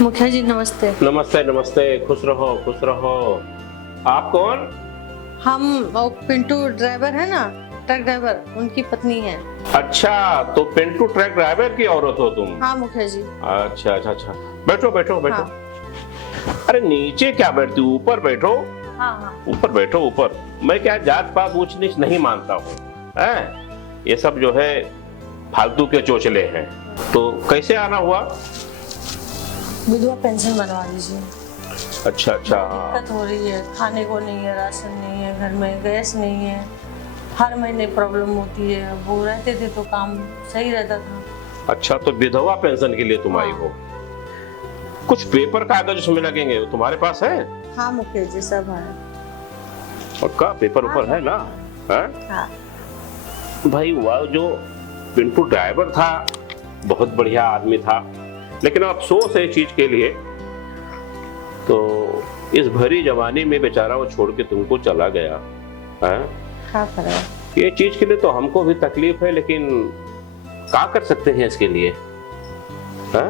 मुखिया जी नमस्ते। नमस्ते नमस्ते, खुश रहो खुश रहो। आप कौन? हम वो पिंटू ड्राइवर है ना, ट्रक ड्राइवर, उनकी पत्नी है। अच्छा, तो पिंटू ट्रक ड्राइवर की औरत हो तुम? हाँ मुखिया जी। अच्छा अच्छा अच्छा, बैठो बैठो बैठो। हाँ। अरे नीचे क्या बैठती हो, ऊपर बैठो। हाँ हाँ। ऊपर बैठो ऊपर। मैं क्या जात पात ऊंच नीच नहीं मानता हूँ, हैं? ये सब जो है फालतू के चोचले हैं। तो कैसे आना हुआ? विधवा पेंशन बनवा दीजिए। अच्छा अच्छा। दिक्कत हो रही है, खाने को नहीं है, राशन नहीं है, घर में गैस नहीं है, हर महीने प्रॉब्लम होती है। वो रहते थे तो काम सही रहता था। अच्छा, तो विधवा पेंशन के लिए तुम आई हो? कुछ पेपर कागज उसमें लगेंगे, वो तुम्हारे पास है? हाँ मुखिया जी, सब है। पक्का पेपर ऊपर है ना? है? हाँ। भाई वह जो पिंटू ड्राइवर था बहुत बढ़िया आदमी था, लेकिन अफसोस है इस चीज के लिए, तो इस भरी जवानी में बेचारा वो छोड़ के तुमको चला गया है। क्या करें? ये चीज के लिए तो हमको भी तकलीफ है, लेकिन क्या कर सकते हैं इसके लिए? है?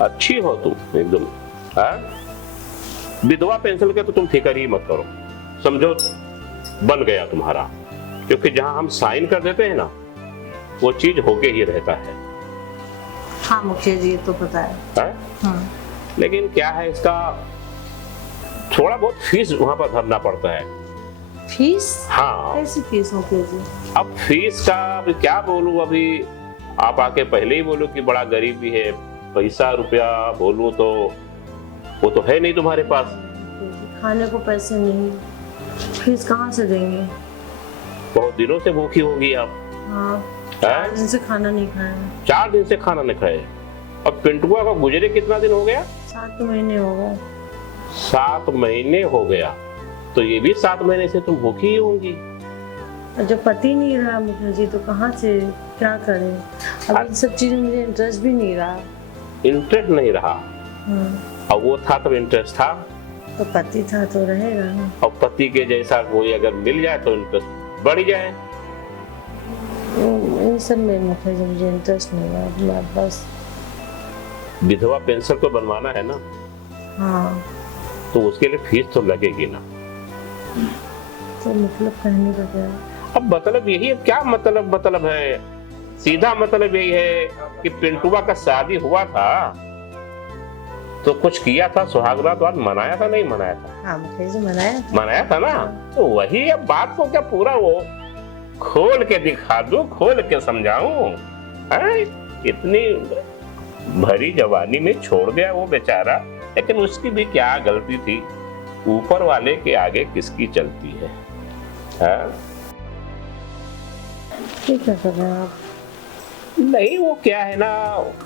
अच्छी हो तुम एकदम। है? विधवा पेंशन के तो तुम फिक्र ही मत करो, समझो बन गया तुम्हारा, क्योंकि जहां हम साइन कर देते हैं ना वो चीज होके ही रहता है। हाँ मुखिया जी, ये तो पता है। लेकिन क्या है, इसका थोड़ा बहुत फीस वहां पर भरना पड़ता है। फीस? हाँ। कैसी फीस मुखिया जी? अब फीस का अभी क्या बोलूं, अभी आप आके पहले ही बोलो कि बड़ा गरीबी है, पैसा रुपया बोलूं तो वो तो है नहीं तुम्हारे पास। खाने को पैसे नहीं, फीस कहाँ से देंगे? बहुत दिनों से भूखी होगी आप। हाँ, 4 दिन से खाना नहीं खाया। 4 दिन से खाना नहीं खाए? अब पिंटुआ का गुजरे कितना दिन हो गया? 7 महीने हो गए। 7 महीने हो गया, तो ये भी 7 महीने से तुम भूखी ही होंगी। जब पति नहीं रहा मुखिया जी तो कहाँ से क्या करें? अब इन सब चीजों में मुझे इंटरेस्ट भी नहीं रहा। इंटरेस्ट नहीं रहा? अब वो था तब इंटरेस्ट था। तो पति था तो रहेगा ना। अब पति के जैसा कोई अगर मिल जाए तो इंटरेस्ट बढ़ जाए। इन सब में मुखिया जी मुझे इंटरेस्ट नहीं रहा। बस विधवा पेंशन तो बनवाना है ना? हाँ। तो उसके लिए फीस तो लगेगी ना? तो मतलब कहने का क्या? अब मतलब यही है, क्या मतलब है? सीधा मतलब यही है कि पिंटुआ का शादी हुआ था तो कुछ किया था, सुहागरात वाद मनाया था नहीं मनाया था? हाँ मुखिया जी, मनाया था ना? तो वही, अब बात को क्या पूरा वो खोल के दिखा दूं, खोल के समझाऊं? इतनी भरी जवानी में छोड़ गया वो बेचारा, लेकिन उसकी भी क्या गलती थी? ऊपर वाले के आगे किसकी चलती है? ठीक है, कर रहे हैं आप? नहीं, वो क्या है ना,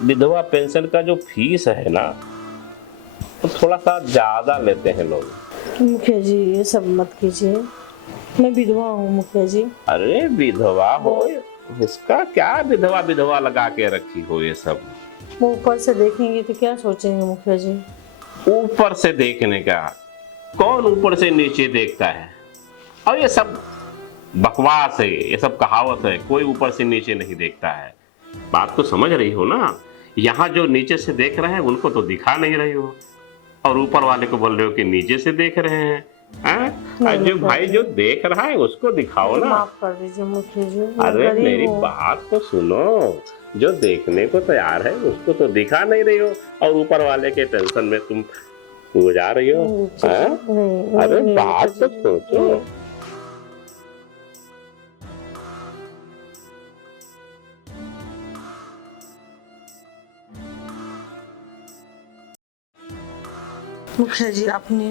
विधवा पेंशन का जो फीस है ना तो थोड़ा सा ज्यादा लेते हैं लोग। मुखिया जी ये सब मत कीजिए, मैं विधवा हूँ मुखिया जी। अरे विधवा हो, इसका क्या विधवा विधवा लगा के रखी हो ये सब? वो ऊपर से देखेंगे तो क्या सोचेंगे मुखिया जी? ऊपर से देखने का? कौन ऊपर से नीचे देखता है? और ये सब बकवास है, ये सब कहावत है, कोई ऊपर से नीचे नहीं देखता है। बात तो समझ रही हो ना? यहाँ जो नीचे से देख रहे हैं उनको तो दिखा नहीं रही हो, और ऊपर वाले को बोल रहे हो कि नीचे से देख रहे हैं। जो भाई जो देख रहा है उसको दिखाओ ना। माफ कर दीजिए मुखिया जी। अरे मेरी बात तो सुनो, जो देखने को तैयार है उसको तो दिखा नहीं रही हो, और ऊपर वाले के टेंशन में तुम जा रही हो। अरे बात तो सोचो। मुखिया जी आपने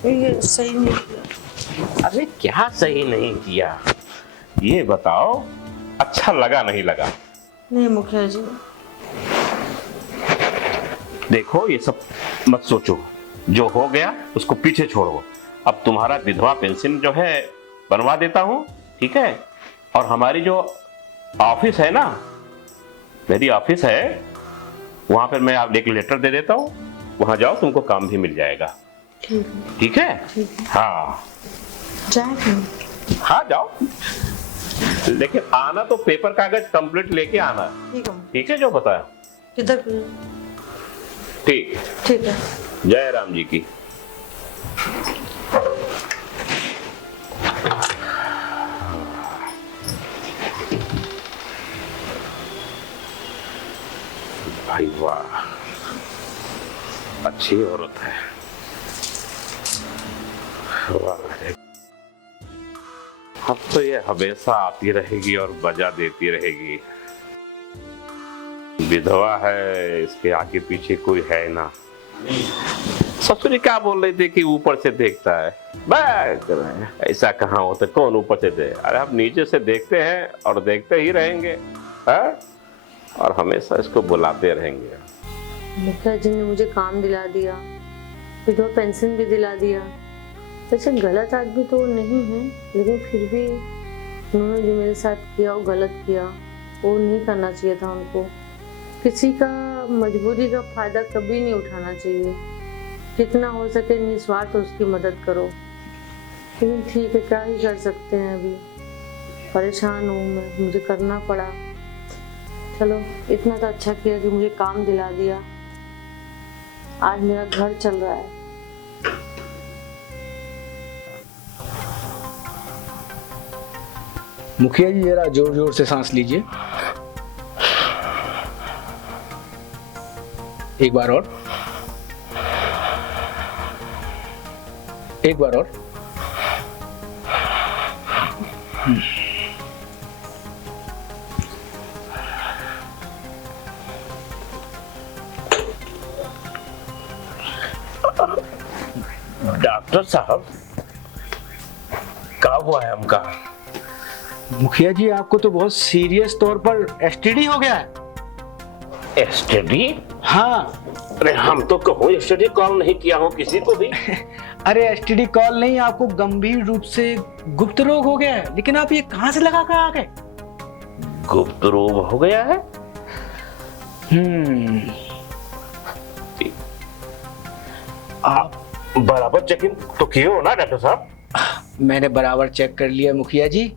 ये सही नहीं किया। अरे क्या सही नहीं किया ये बताओ, अच्छा लगा नहीं लगा? नहीं मुखिया जी। देखो ये सब मत सोचो, जो हो गया उसको पीछे छोड़ो। अब तुम्हारा विधवा पेंशन जो है बनवा देता हूँ, ठीक है? और हमारी जो ऑफिस है ना, मेरी ऑफिस है, वहां पर मैं आप एक लेटर दे देता हूँ, वहां जाओ, तुमको काम भी मिल जाएगा। ठीक है? हाँ जाए? हाँ जाओ, लेकिन आना तो पेपर कागज कंप्लीट लेके आना। ठीक है। ठीक है जो बताया। किधर? ठीक ठीक है। जय राम जी की। भाई वाह, अच्छी औरत है। वाह, अब तो ये हमेशा आती रहेगी और बजा देती रहेगी। विधवा है, इसके आगे पीछे कोई है ना। ससुरी क्या बोल रही थी कि ऊपर से देखता है? ऐसा कहाँ होता, कौन ऊपर से दे? अरे हम नीचे से देखते हैं और देखते ही रहेंगे है? और हमेशा इसको बुलाते रहेंगे। मुखिया जी ने मुझे काम दिला दिया, विधवा पेंशन भी दिला दिया। वैसे गलत आदमी तो वो नहीं है, लेकिन फिर भी उन्होंने जो मेरे साथ किया वो गलत किया। वो नहीं करना चाहिए था उनको। किसी का मजबूरी का फायदा कभी नहीं उठाना चाहिए। जितना हो सके निस्वार्थ उसकी मदद करो। लेकिन ठीक है, क्या ही कर सकते हैं, अभी परेशान हूँ मैं, मुझे करना पड़ा। चलो, इतना तो अच्छा किया कि मुझे काम दिला दिया। आज मेरा घर चल रहा है। मुखिया जी जरा जोर जोर से सांस लीजिए। एक बार और, एक बार और। डॉक्टर साहब, क्या हुआ है हमका? मुखिया जी आपको तो बहुत सीरियस तौर पर एसटीडी हो गया है। एसटीडी? हाँ। अरे हम तो कहो एसटीडी कॉल नहीं किया हूँ किसी को भी। अरे एसटीडी कॉल नहीं, आपको गंभीर रूप से गुप्त रोग हो गया है। लेकिन आप ये कहां से लगा कर आ गए? गुप्त रोग हो गया है? आप बराबर चेकिंग तो किए हो ना डॉक्टर साहब? मैंने बराबर चेक कर लिया मुखिया जी।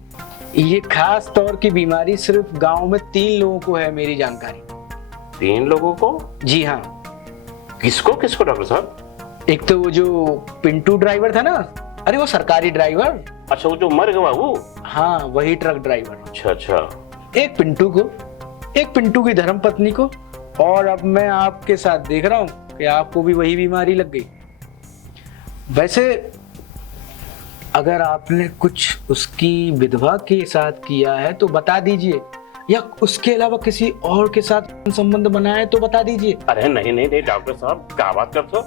ये खास तौर की बीमारी सिर्फ गांव में 3 लोगों को है, मेरी जानकारी। 3 लोगों को? जी हाँ। किसको किसको डॉक्टर साहब? एक तो वो जो पिंटू ड्राइवर था ना, अरे वो सरकारी ड्राइवर। अच्छा, वो जो मर गया वो? हाँ, वही ट्रक ड्राइवर। अच्छा अच्छा। एक पिंटू को, एक पिंटू की धर्मपत्नी को, और अब मैं आपके साथ देख रहा हूँ कि आपको भी वही बीमारी लग गई। वैसे अगर आपने कुछ उसकी विधवा के साथ किया है तो बता दीजिए, या उसके अलावा किसी और के साथ संबंध बनाया है तो बता दीजिए। अरे नहीं नहीं नहीं डॉक्टर साहब, क्या बात करते हो?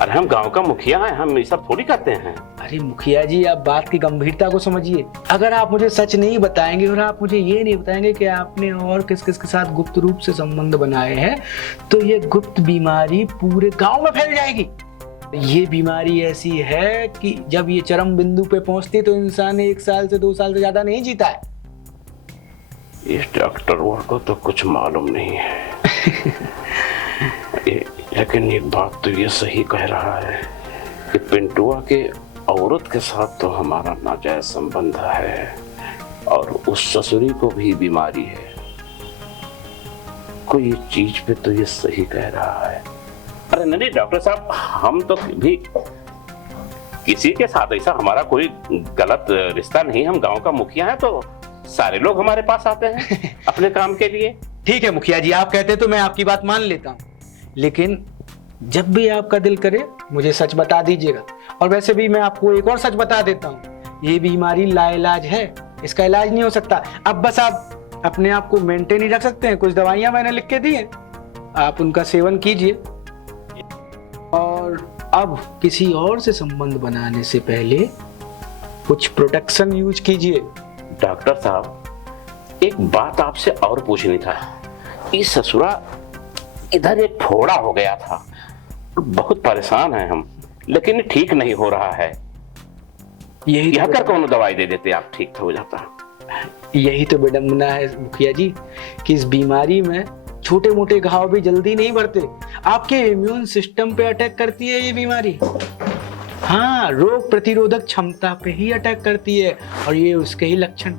अरे हम गांव का मुखिया हैं, हम ये सब थोड़ी करते हैं। अरे मुखिया जी, आप बात की गंभीरता को समझिए। अगर आप मुझे सच नहीं बताएंगे और आप मुझे ये नहीं बताएंगे कि आपने और किस किस के साथ गुप्त रूप से संबंध बनाए हैं, तो ये गुप्त बीमारी पूरे गांव में फैल जाएगी। ये बीमारी ऐसी है कि जब ये चरम बिंदु पे पहुंचती तो इंसान 1 साल से 2 साल से ज्यादा नहीं जीता है। इस डॉक्टर को तो कुछ मालूम नहीं है। लेकिन एक बात तो ये सही कह रहा है कि पिंटुआ के औरत के साथ तो हमारा नाजायज संबंध है, और उस ससुरी को भी बीमारी है। कोई चीज पे तो ये सही कह रहा है। अरे नहीं डॉक्टर साहब, हम तो भी किसी के साथ ऐसा हमारा कोई गलत रिश्ता नहीं। हम गांव का मुखिया है तो सारे लोग हमारे पास आते हैं अपने काम के लिए। ठीक है मुखिया जी, आप कहते तो मैं आपकी बात मान लेता हूँ, लेकिन जब भी आपका दिल करे मुझे सच बता दीजिएगा। और वैसे भी मैं आपको एक और सच बता देता हूँ, ये बीमारी लाइलाज है, इसका इलाज नहीं हो सकता। अब बस आप अपने आप को मेंटेन ही रख सकते हैं। कुछ दवाइयां मैंने लिख के दी हैं, आप उनका सेवन कीजिए, और अब किसी और से संबंध बनाने से पहले कुछ प्रोटेक्शन यूज कीजिए। डॉक्टर साहब, एक बात आपसे और पूछनी था। इस ससुरा इधर एक फोड़ा हो गया था, बहुत परेशान हैं हम, लेकिन ये ठीक नहीं हो रहा है। यही यहाँ कर कौन दवाई दे देते आप, ठीक हो जाता। यही तो विडंबना है मुखिया जी कि इस बीमारी में छोटे मोटे घाव भी जल्दी नहीं बढ़ते। आपके इम्यून सिस्टम पे अटैक करती है ये बीमारी। हाँ, रोग प्रतिरोधक क्षमता पे ही अटैक करती है, और ये उसके ही लक्षण।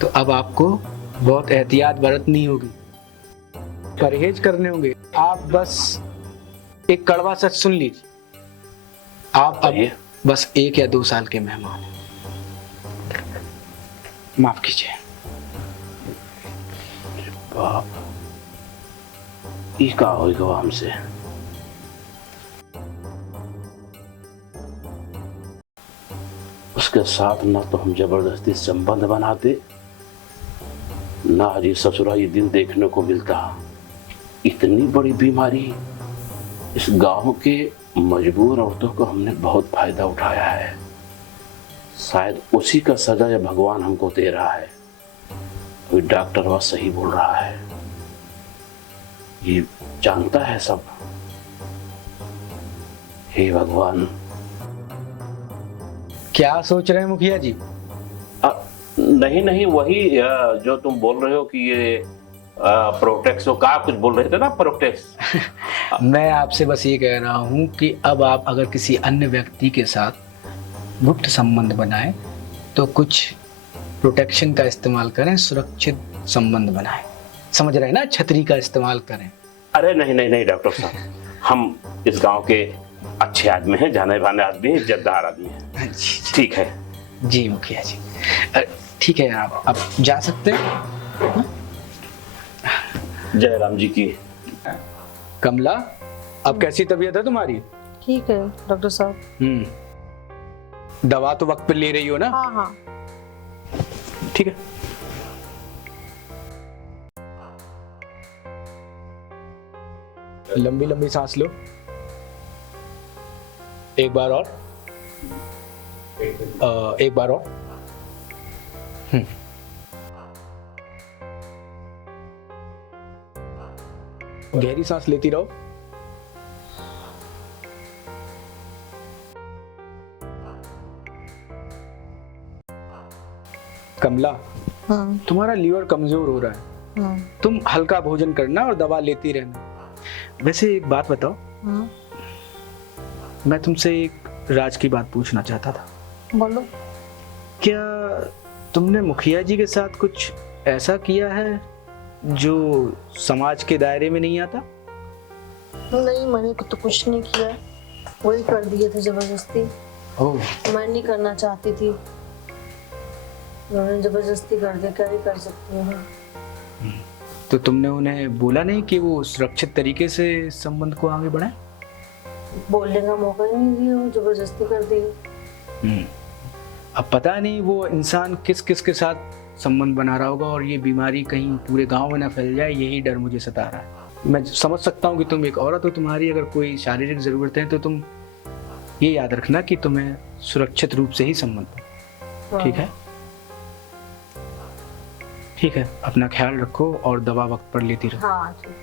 तो अब आपको बहुत एहतियात बरतनी होगी। परहेज करने होंगे। आप बस एक कड़वा सच सुन लीजिए, आप अब बताइए। बस 1 या 2 साल के मेहमान हैं। माफ कीजिए। बाप, ये का होगा हमसे। उसके साथ ना तो हम जबरदस्ती संबंध बनाते, ना ये ससुरा ये दिन देखने को मिलता। इतनी बड़ी बीमारी, इस गांव के मजबूर औरतों को हमने बहुत फायदा उठाया है। शायद उसी का सजा या भगवान हमको दे रहा है। कोई डॉक्टर वह सही बोल रहा है, ये जानता है सब। हे भगवान। क्या सोच रहे हैं मुखिया जी? नहीं नहीं, वही जो तुम बोल रहे हो कि ये प्रोटेक्स का कुछ बोल रहे थे ना, प्रोटेक्स। मैं आपसे बस ये कह रहा हूँ कि अब आप अगर किसी अन्य व्यक्ति के साथ गुप्त संबंध बनाएं तो कुछ प्रोटेक्शन का इस्तेमाल करें, सुरक्षित संबंध बनाएं। समझ रहे हैं ना? छतरी का इस्तेमाल करें। अरे नहीं नहीं नहीं डॉक्टर साहब, हम इस गांव के अच्छे आदमी हैं, जाने माने आदमी हैं, इज्जतदार आदमी हैं। ठीक है जी मुखिया जी। ठीक है, आप जा सकते हैं। जय राम जी की। कमला, अब कैसी तबीयत है तुम्हारी? ठीक है डॉक्टर साहब। दवा तो वक्त पे ले रही हो ना? हाँ हाँ। ठीक है। लंबी लंबी सांस लो। एक बार और। एक बार और। गहरी सांस लेती रहो। कमला, हाँ तुम्हारा लीवर कमजोर हो रहा है। हाँ तुम हल्का भोजन करना और दवा लेती रहना। वैसे एक बात बताओ, हाँ। मैं तुमसे एक राज की बात पूछना चाहता था। बोलो। क्या तुमने मुखिया जी के साथ कुछ ऐसा किया है जो समाज के दायरे में नहीं आता? नहीं, मैंने तो कुछ नहीं किया, वही कर दिए थे जबरदस्ती। ओह, मैं नहीं करना चाहती थी, उन्होंने जबरदस्ती कर दिया, क्या ही कर सकती हूँ। तो तुमने उन्हें बोला नहीं कि वो सुरक्षित तरीके से संबंध को आगे बढ़ाए? बोलने का मौका ही नहीं दिया, वो जबरदस्ती कर दी। अब पता नहीं वो इंसान किस किस के साथ संबंध बना रहा होगा और ये बीमारी कहीं पूरे गांव में ना फैल जाए, यही डर मुझे सता रहा है। मैं समझ सकता हूँ कि तुम एक औरत हो, तुम्हारी अगर कोई शारीरिक जरूरत है तो तुम ये याद रखना कि तुम्हें सुरक्षित रूप से ही संबंध हो। ठीक है? ठीक है, अपना ख्याल रखो और दवा वक्त पर लेती रहो। हाँ ठीक।